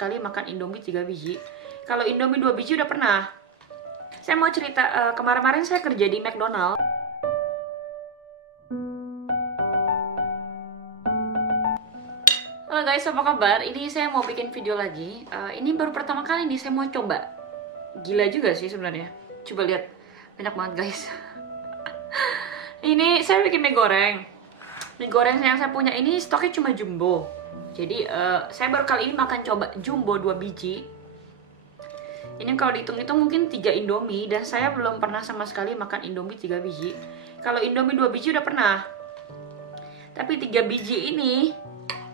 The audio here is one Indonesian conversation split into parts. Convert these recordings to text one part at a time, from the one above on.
sekali makan Indomie 3 biji. Kalau Indomie 2 biji udah pernah. Saya mau cerita, kemarin-kemarin saya kerja di McDonald. Halo guys, apa kabar? Ini saya mau bikin video lagi. Ini baru pertama kali nih saya mau coba. Gila juga sih sebenarnya. Coba lihat, banyak banget guys. Ini saya bikin mie goreng. Mie goreng yang saya punya ini stoknya cuma jumbo. Jadi saya baru kali ini makan coba jumbo 2 biji. Ini kalau dihitung-hitung mungkin 3 Indomie. Dan saya belum pernah sama sekali makan Indomie 3 biji. Kalau Indomie 2 biji udah pernah. Tapi 3 biji ini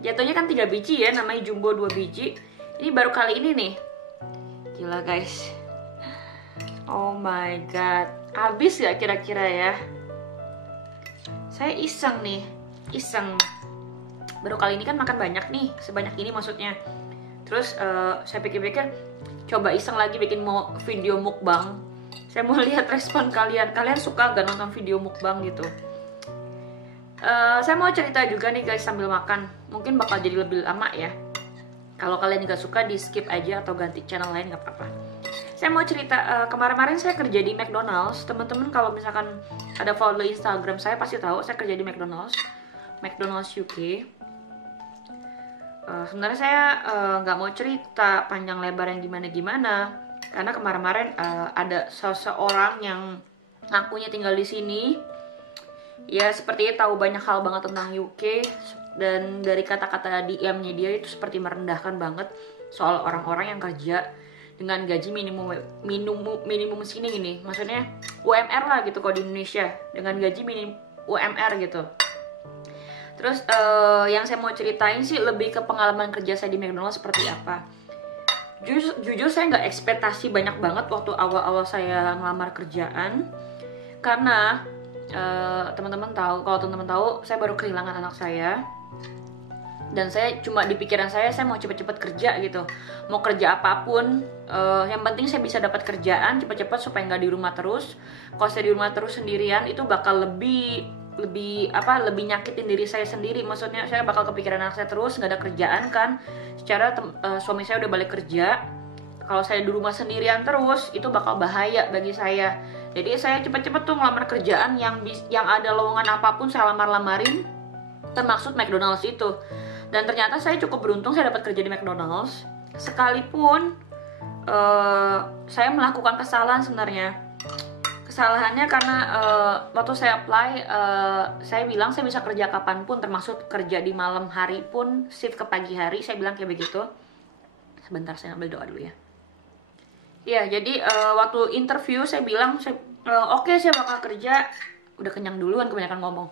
jatuhnya kan 3 biji ya, namanya jumbo 2 biji. Ini baru kali ini nih. Gila guys. Oh my god. Habis gak kira-kira ya? Saya iseng nih. Iseng. Baru kali ini kan makan banyak nih. Sebanyak ini maksudnya. Terus saya pikir-pikir coba iseng lagi bikin video mukbang. Saya mau lihat respon kalian. Kalian suka gak nonton video mukbang gitu? Saya mau cerita juga nih guys sambil makan. Mungkin bakal jadi lebih lama ya. Kalau kalian gak suka di skip aja atau ganti channel lain gak apa-apa. Saya mau cerita, kemarin-kemarin saya kerja di McDonald's. Teman-teman kalau misalkan ada follow Instagram saya pasti tahu saya kerja di McDonald's UK. Sebenarnya saya nggak mau cerita panjang lebar yang gimana-gimana, karena kemarin-kemarin ada seseorang yang ngakunya tinggal di sini. Ya sepertinya tahu banyak hal banget tentang UK, dan dari kata-kata DM-nya dia itu seperti merendahkan banget soal orang-orang yang kerja dengan gaji minimum sini gini. Maksudnya UMR lah gitu kalau di Indonesia, dengan gaji minim UMR gitu. Terus yang saya mau ceritain sih lebih ke pengalaman kerja saya di McDonald's seperti apa. Jujur saya nggak ekspektasi banyak banget waktu awal-awal saya ngelamar kerjaan. Karena teman-teman tahu, kalau teman-teman tahu saya baru kehilangan anak saya. Dan saya cuma di pikiran saya mau cepet-cepet kerja gitu. Mau kerja apapun, yang penting saya bisa dapat kerjaan cepet-cepet supaya nggak di rumah terus. Kalau saya di rumah terus sendirian itu bakal lebih nyakitin diri saya sendiri. Maksudnya saya bakal kepikiran anak saya terus, nggak ada kerjaan kan. Secara suami saya udah balik kerja. Kalau saya di rumah sendirian terus itu bakal bahaya bagi saya. Jadi saya cepet-cepet tuh ngelamar kerjaan yang ada lowongan apapun saya lamar-lamarin, termaksud McDonald's itu. Dan ternyata saya cukup beruntung saya dapat kerja di McDonald's. Sekalipun saya melakukan kesalahan sebenarnya. Kesalahannya karena waktu saya apply, saya bilang saya bisa kerja kapanpun, termasuk kerja di malam hari pun, shift ke pagi hari, saya bilang kayak begitu. Sebentar saya ambil doa dulu ya. Ya, jadi waktu interview saya bilang, oke, saya bakal kerja. Udah kenyang duluan, kebanyakan ngomong.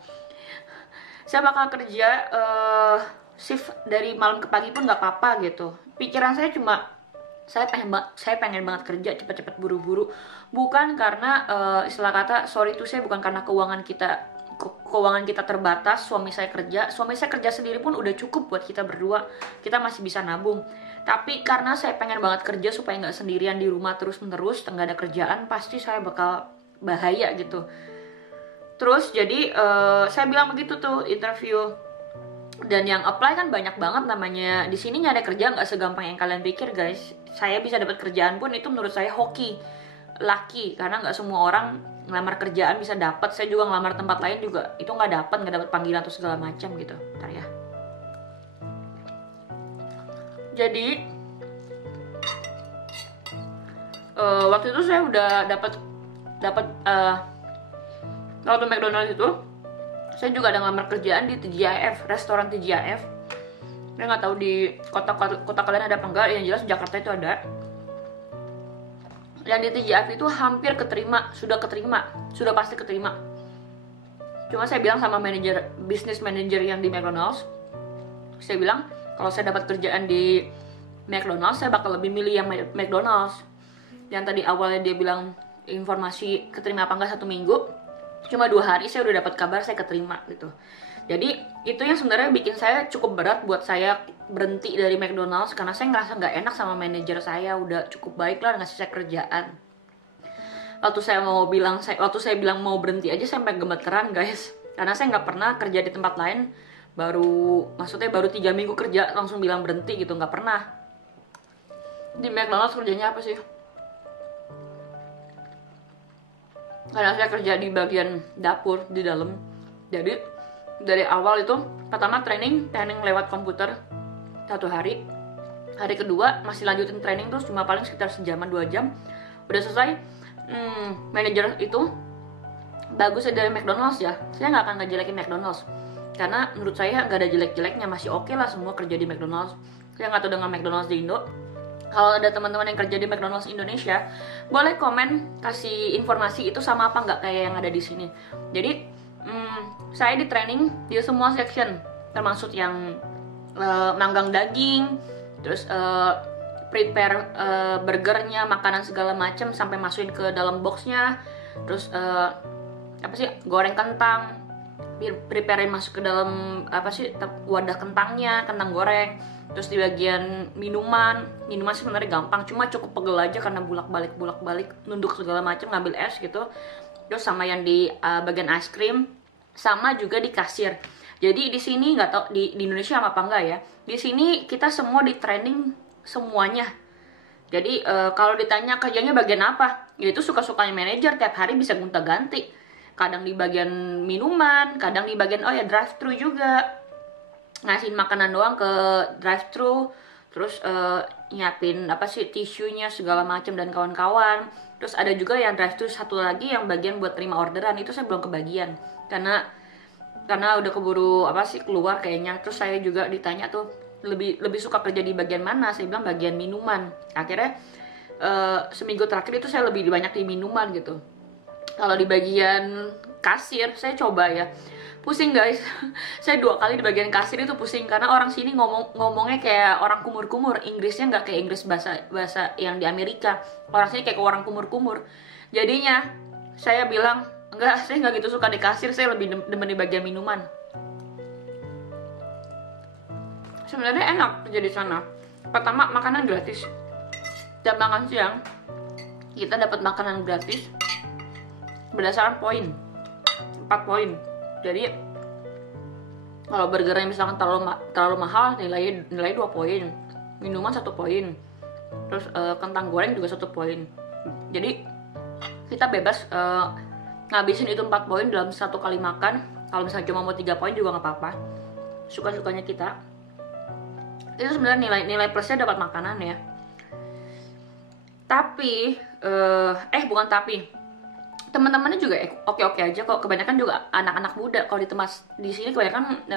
Saya bakal kerja shift dari malam ke pagi pun nggak apa-apa gitu. Pikiran saya cuma saya pengen banget kerja cepet-cepet buru-buru, bukan karena istilah kata sorry itu saya bukan karena keuangan kita terbatas. Suami saya kerja sendiri pun udah cukup buat kita berdua, kita masih bisa nabung. Tapi karena saya pengen banget kerja supaya nggak sendirian di rumah terus-menerus, nggak ada kerjaan, pasti saya bakal bahaya gitu. Terus jadi saya bilang begitu tuh interview. Dan yang apply kan banyak banget namanya. Di sini nyari kerja nggak segampang yang kalian pikir guys. Saya bisa dapat kerjaan pun itu menurut saya hoki, lucky, karena nggak semua orang ngelamar kerjaan bisa dapat. Saya juga ngelamar tempat lain juga itu nggak dapat panggilan atau segala macam gitu. Bentar ya. Jadi waktu itu saya udah dapat waktu McDonald's itu. Saya juga ada ngelamar kerjaan di TGIF, restoran TGIF. Saya nggak tahu di kota kalian ada apa enggak, yang jelas Jakarta itu ada. Dan di TGIF itu hampir sudah pasti keterima. Cuma saya bilang sama business manager yang di McDonald's, saya bilang kalau saya dapat kerjaan di McDonald's, saya bakal lebih milih yang McDonald's. Yang tadi awalnya dia bilang informasi keterima apa enggak 1 minggu, cuma 2 hari saya udah dapat kabar saya keterima gitu. Jadi itu yang sebenarnya bikin saya cukup berat buat saya berhenti dari McDonald's, karena saya ngerasa nggak enak sama manajer saya. Udah cukup baik lah ngasih saya kerjaan. Waktu saya bilang mau berhenti aja sampai gemeteran guys, karena saya nggak pernah kerja di tempat lain baru 3 minggu kerja langsung bilang berhenti gitu, nggak pernah. Di McDonald's kerjanya apa sih? Karena saya kerja di bagian dapur di dalam. Jadi dari awal itu pertama training lewat komputer 1 hari. Hari kedua masih lanjutin training terus, cuma paling sekitar sejaman 2 jam. Udah selesai. Manajer itu bagus dari McDonald's ya. Saya nggak akan ngejelekin McDonald's karena menurut saya nggak ada jelek-jeleknya, masih oke lah semua kerja di McDonald's. Saya nggak tahu dengan McDonald's di Indo. Kalau ada teman-teman yang kerja di McDonald's Indonesia, boleh komen kasih informasi itu sama apa nggak kayak yang ada di sini. Jadi saya di training di semua section, termasuk yang manggang daging, terus prepare burgernya, makanan segala macam sampai masukin ke dalam boxnya, terus goreng kentang, preparein masuk ke dalam wadah kentangnya, kentang goreng. Terus di bagian minuman sebenarnya gampang, cuma cukup pegel aja karena bolak balik nunduk segala macam ngambil es gitu. Terus sama yang di bagian ice cream, sama juga di kasir. Jadi di sini nggak tahu di Indonesia apa enggak ya. Di sini kita semua di training semuanya. Jadi kalau ditanya kerjanya bagian apa, ya itu suka-sukanya manajer, tiap hari bisa gonta-ganti. Kadang di bagian minuman, kadang di bagian drive-thru juga. Ngasihin makanan doang ke drive-thru, terus nyiapin tisunya segala macam dan kawan-kawan. Terus ada juga yang drive-thru satu lagi yang bagian buat terima orderan, itu saya belum kebagian karena udah keburu keluar kayaknya. Terus saya juga ditanya tuh lebih suka kerja di bagian mana, saya bilang bagian minuman. Akhirnya seminggu terakhir itu saya lebih banyak di minuman gitu. Kalau di bagian kasir saya coba ya, pusing guys. Saya 2 kali di bagian kasir itu pusing karena orang sini ngomongnya kayak orang kumur-kumur, Inggrisnya nggak kayak Inggris bahasa yang di Amerika. Orang sini kayak orang kumur-kumur. Jadinya saya bilang enggak, saya nggak gitu suka di kasir, saya lebih demen di bagian minuman. Sebenarnya enak kerja di sana. Pertama, makanan gratis. Jam makan siang kita dapat makanan gratis berdasarkan poin, 4 poin. Jadi kalau burgernya misalkan terlalu mahal, nilai 2 poin, minuman 1 poin, terus kentang goreng juga 1 poin. Jadi kita bebas ngabisin itu 4 poin dalam 1 kali makan. Kalau misalnya cuma mau 3 poin juga nggak apa-apa, suka-sukanya kita. Itu sebenarnya nilai plusnya dapat makanan ya. Tapi bukan tapi, teman-temannya juga oke-oke aja kok. Kebanyakan juga anak-anak muda. Kalau di sini kebanyakan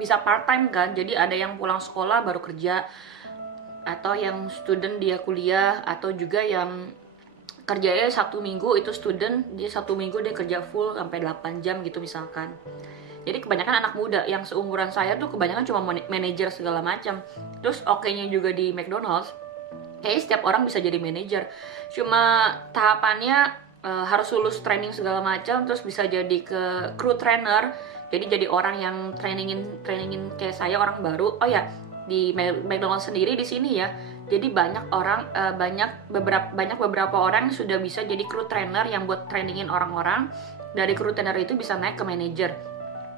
bisa part time kan. Jadi ada yang pulang sekolah baru kerja, atau yang student dia kuliah, atau juga yang kerjanya 1 minggu itu student, dia 1 minggu dia kerja full sampai 8 jam gitu misalkan. Jadi kebanyakan anak muda yang seumuran saya tuh kebanyakan cuma manajer segala macam. Terus oke-nya juga di McDonald's, kayaknya setiap orang bisa jadi manajer. Cuma tahapannya harus lulus training segala macam, terus bisa jadi ke crew trainer. Jadi jadi orang yang trainingin kayak saya, orang baru. Oh ya, di McDonald's sendiri di sini ya. Jadi banyak beberapa orang yang sudah bisa jadi crew trainer yang buat trainingin orang-orang. Dari crew trainer itu bisa naik ke manajer.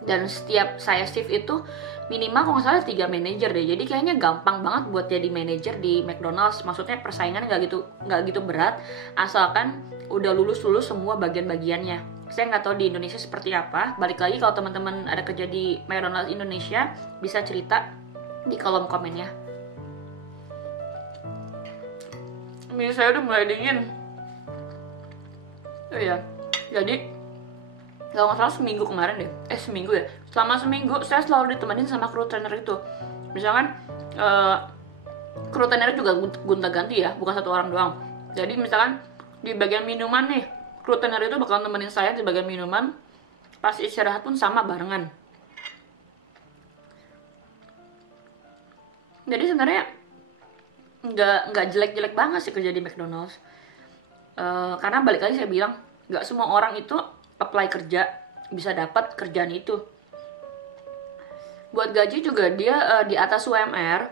Dan setiap saya shift itu minimal kalau nggak salah 3 manajer deh. Jadi kayaknya gampang banget buat jadi manajer di McDonald's. Maksudnya persaingan nggak gitu berat, asalkan udah lulus semua bagian-bagiannya. Saya nggak tahu di Indonesia seperti apa. Balik lagi kalau teman-teman ada kerja di McDonald's Indonesia, bisa cerita di kolom komen ya. Mie saya udah mulai dingin. Oh ya, jadi kalau nggak salah seminggu kemarin deh, seminggu ya. Selama seminggu saya selalu ditemenin sama crew trainer itu. Misalkan crew trainer juga gonta-ganti ya, bukan 1 orang doang. Jadi misalkan di bagian minuman nih, crew trainer itu bakal nemenin saya di bagian minuman. Pas istirahat pun sama barengan. Jadi sebenarnya nggak jelek-jelek banget sih kerja di McDonald's. Karena balik lagi saya bilang, nggak semua orang itu apply kerja bisa dapat kerjaan itu. Buat gaji juga dia di atas UMR,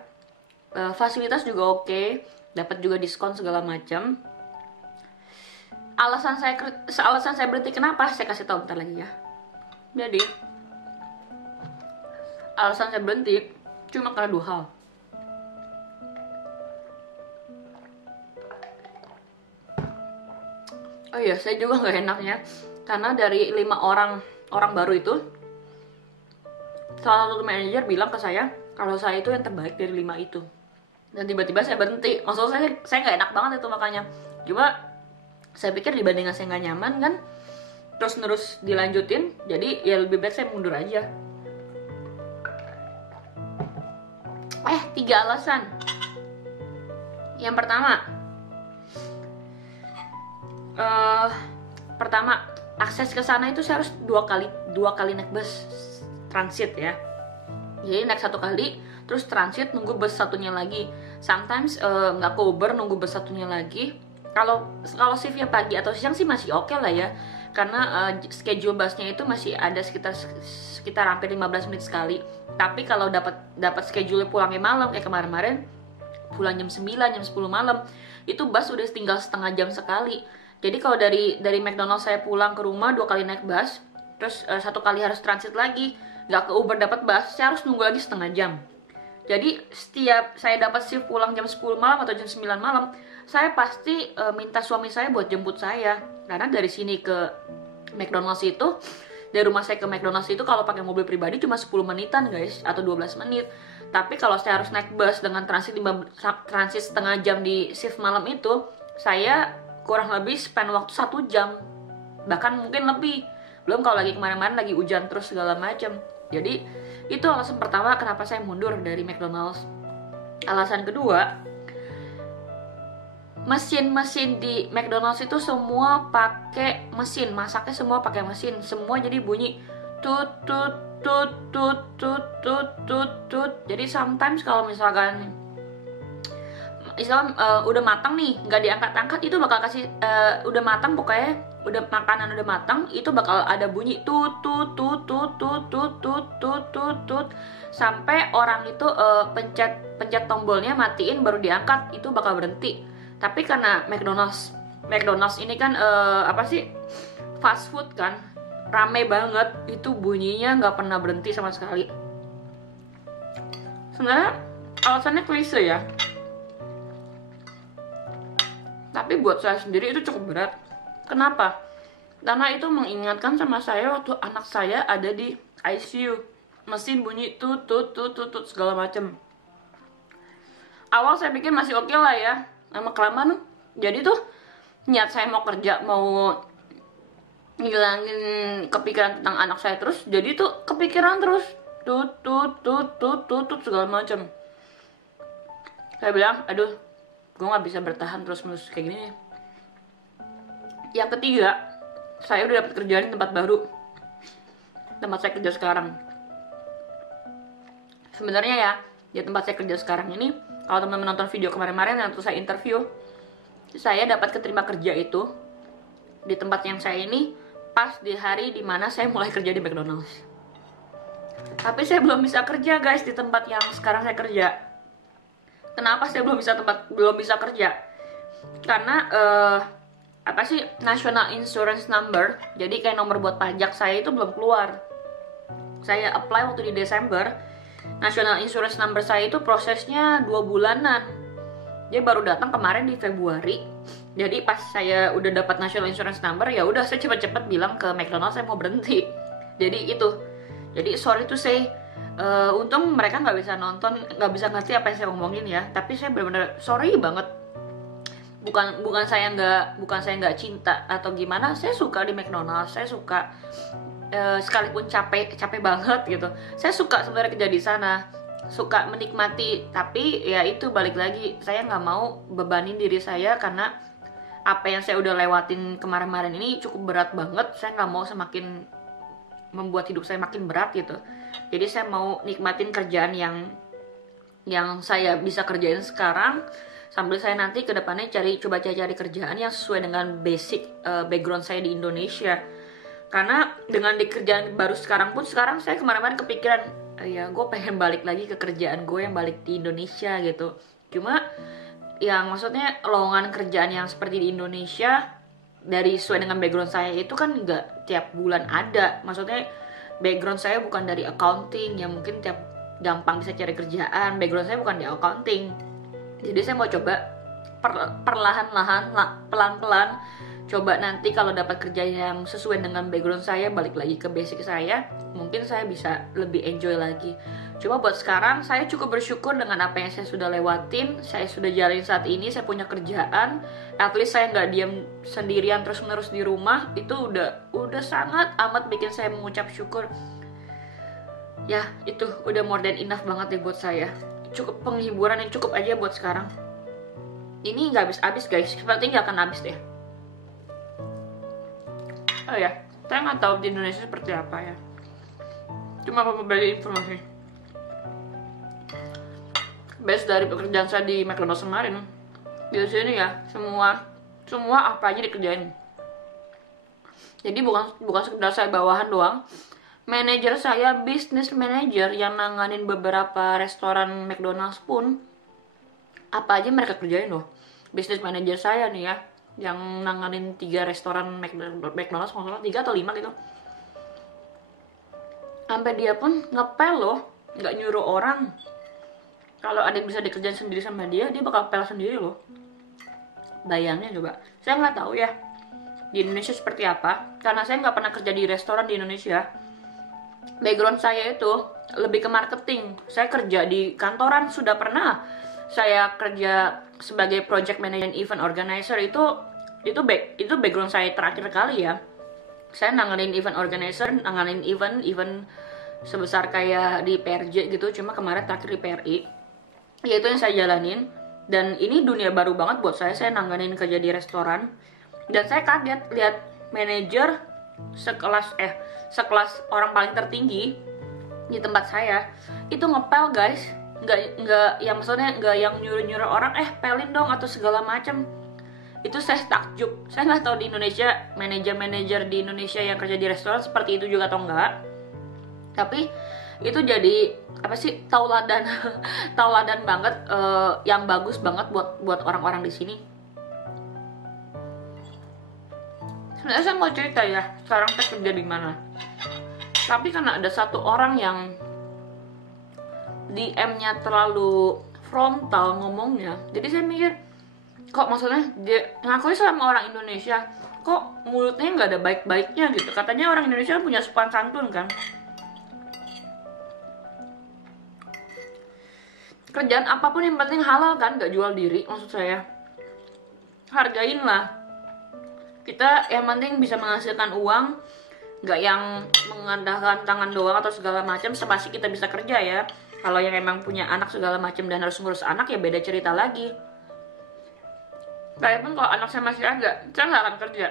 fasilitas juga oke, dapat juga diskon segala macam. Alasan saya berhenti kenapa, saya kasih tahu bentar lagi ya. Jadi alasan saya berhenti cuma karena 2 hal. Oh iya, saya juga nggak enaknya karena dari 5 orang baru itu, salah satu manajer bilang ke saya kalau saya itu yang terbaik dari 5 itu. Dan tiba-tiba saya berhenti. Maksudnya saya nggak enak banget itu makanya. Cuma saya pikir dibandingkan saya nggak nyaman kan, terus dilanjutin, jadi ya lebih baik saya mundur aja. 3 alasan. Yang pertama, akses ke sana itu saya harus dua kali naik bus transit ya. Jadi naik 1 kali, terus transit nunggu bus satunya lagi. Sometimes nggak cover nunggu bus satunya lagi. Kalau shiftnya pagi atau siang sih masih oke lah ya, karena schedule busnya itu masih ada sekitar hampir 15 menit sekali. Tapi kalau dapat schedule pulangnya malam kayak kemarin pulang jam 9, jam 10 malam, itu bus udah tinggal setengah jam sekali. Jadi kalau dari McDonald's saya pulang ke rumah 2 kali naik bus, terus 1 kali harus transit lagi, nggak ke Uber dapat bus, saya harus nunggu lagi setengah jam. Jadi setiap saya dapat shift pulang jam 10 malam atau jam 9 malam, saya pasti minta suami saya buat jemput saya. Karena dari sini ke McDonald's itu, dari rumah saya ke McDonald's itu kalau pakai mobil pribadi cuma 10 menitan guys, atau 12 menit. Tapi kalau saya harus naik bus dengan transit setengah jam di shift malam itu, saya kurang lebih spend waktu 1 jam, bahkan mungkin lebih. Belum kalau lagi kemarin-kemarin lagi hujan terus segala macam. Jadi itu alasan pertama kenapa saya mundur dari McDonald's. Alasan kedua, mesin-mesin di McDonald's itu semua pakai mesin, masaknya semua pakai mesin, semua jadi bunyi tut tut tut tut tut tut tut tut. Jadi sometimes kalau misalkan udah matang nih, nggak diangkat-angkat, itu bakal kasih udah matang, pokoknya udah makanan udah matang, itu bakal ada bunyi tut tut tut tut tut tut tut tut tut tut sampai orang itu pencet tombolnya, matiin baru diangkat, itu bakal berhenti. Tapi karena McDonald's ini kan fast food kan, rame banget, itu bunyinya nggak pernah berhenti sama sekali. Sebenarnya alasannya klise ya, tapi buat saya sendiri itu cukup berat. Kenapa? Karena itu mengingatkan sama saya waktu anak saya ada di ICU, mesin bunyi tut tut tut tut, tut segala macem. Awal saya pikir masih oke lah ya, lama kelamaan. Jadi tuh niat saya mau kerja, mau ngilangin kepikiran tentang anak saya terus, jadi tuh kepikiran terus tut tut tut tut tut, tut segala macem. Saya bilang, aduh, gue nggak bisa bertahan terus-menerus kayak gini. Yang ketiga, saya udah dapat kerjaan di tempat baru, tempat saya kerja sekarang. Sebenarnya ya, di tempat saya kerja sekarang ini, kalau teman-teman nonton video kemarin-kemarin yang saya interview, saya dapat keterima kerja itu di tempat yang saya ini pas di hari dimana saya mulai kerja di McDonald's. Tapi saya belum bisa kerja guys di tempat yang sekarang saya kerja. Kenapa saya belum bisa kerja? Karena National Insurance Number, jadi kayak nomor buat pajak saya itu belum keluar. Saya apply waktu di Desember, National Insurance Number saya itu prosesnya 2 bulanan. Dia baru datang kemarin di Februari. Jadi pas saya udah dapat National Insurance Number, ya udah saya cepet-cepet bilang ke McDonald's saya mau berhenti. Jadi itu. Jadi sorry to say, untung mereka nggak bisa nonton, nggak bisa ngerti apa yang saya omongin ya. Tapi saya benar-benar sorry banget. Bukan saya nggak cinta atau gimana. Saya suka di McDonald's, saya suka sekalipun capek banget gitu. Saya suka sebenarnya kerja di sana, suka menikmati. Tapi ya itu balik lagi, saya nggak mau bebanin diri saya karena apa yang saya udah lewatin kemarin-kemarin ini cukup berat banget. Saya nggak mau semakin membuat hidup saya makin berat gitu. Jadi saya mau nikmatin kerjaan yang saya bisa kerjain sekarang, sambil saya nanti ke depannya coba cari kerjaan yang sesuai dengan basic background saya di Indonesia. Karena dengan di kerjaan baru sekarang saya kemarin-kemarin kepikiran, ya gue pengen balik lagi ke kerjaan gue yang balik di Indonesia gitu. Cuma yang maksudnya lowongan kerjaan yang seperti di Indonesia dari sesuai dengan background saya itu kan nggak tiap bulan ada. Maksudnya background saya bukan dari accounting yang mungkin tiap gampang bisa cari kerjaan. Background saya bukan di accounting. Jadi saya mau coba pelan-pelan Coba nanti kalau dapat kerja yang sesuai dengan background saya, balik lagi ke basic saya, mungkin saya bisa lebih enjoy lagi. Cuma buat sekarang saya cukup bersyukur dengan apa yang saya sudah lewatin. Saya sudah jalin saat ini, saya punya kerjaan. At least saya nggak diam sendirian terus-menerus di rumah. Itu udah sangat amat bikin saya mengucap syukur. Ya, itu udah more than enough banget deh buat saya. Cukup penghiburan yang cukup aja buat sekarang. Ini nggak habis-habis guys, sepertinya nggak akan habis deh. Oh ya, saya nggak tahu di Indonesia seperti apa ya. Cuma mau berbagi informasi. Base dari pekerjaan saya di McDonald's kemarin, di sini ya semua apa aja dikerjain. Jadi bukan sekedar saya bawahan doang. Manajer saya, business manager yang nanganin beberapa restoran McDonald's pun apa aja mereka kerjain loh. Business manager saya nih ya, yang nanganin 3 restoran McDonald's, kalau 3 atau 5 gitu. Sampai dia pun ngepel loh, nggak nyuruh orang. Kalau ada yang bisa dikerjain sendiri sama dia bakal pel sendiri loh. Bayangnya coba. Saya nggak tahu ya di Indonesia seperti apa, karena saya nggak pernah kerja di restoran di Indonesia. Background saya itu lebih ke marketing. Saya kerja di kantoran sudah pernah. Saya kerja sebagai project manager dan event organizer. Itu background saya terakhir kali ya. Saya nanganin event organizer, nanganin event sebesar kayak di PRJ gitu. Cuma kemarin terakhir di PRI. Ya itu yang saya jalanin. Dan ini dunia baru banget buat saya. Saya nanganin kerja di restoran. Dan saya kaget lihat manajer sekelas orang paling tertinggi di tempat saya itu ngepel guys. Nggak yang maksudnya nggak yang nyuruh orang pelin dong atau segala macam. Itu saya takjub. Saya nggak tahu di Indonesia manajer di Indonesia yang kerja di restoran seperti itu juga atau enggak. Tapi itu jadi apa sih, tauladan banget, yang bagus banget buat orang-orang di sini. Sebenarnya saya mau cerita ya, sekarang saya kerja di mana. Tapi karena ada satu orang yang DM-nya terlalu frontal ngomongnya, jadi saya mikir, kok maksudnya dia ngakui sama orang Indonesia, kok mulutnya nggak ada baik-baiknya gitu. Katanya orang Indonesia punya sopan santun kan. Kerjaan apapun yang penting halal kan, nggak jual diri maksud saya. Hargain lah. Kita yang penting bisa menghasilkan uang, nggak yang mengandalkan tangan doang atau segala macam. Sepasti kita bisa kerja ya. Kalau yang emang punya anak segala macam dan harus ngurus anak ya beda cerita lagi. Saya pun kalau anak saya masih ada, saya nggak akan kerja.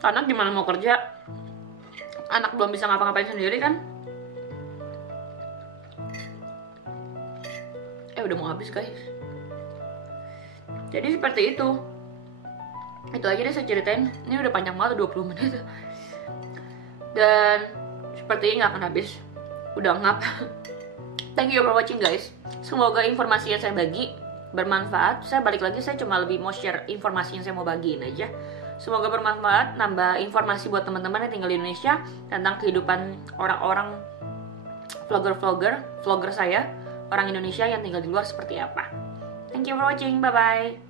Anak gimana mau kerja? Anak belum bisa ngapa-ngapain sendiri kan? Udah mau habis guys. Jadi seperti itu. Itu aja deh saya ceritain. Ini udah panjang banget, 20 menit. Dan sepertinya nggak akan habis. Udah ngap. Thank you for watching guys. Semoga informasi yang saya bagi bermanfaat. Saya balik lagi, saya cuma lebih mau share informasi yang saya mau bagiin aja. Semoga bermanfaat, nambah informasi buat teman-teman yang tinggal di Indonesia tentang kehidupan orang-orang vlogger saya, orang Indonesia yang tinggal di luar seperti apa. Thank you for watching, bye-bye.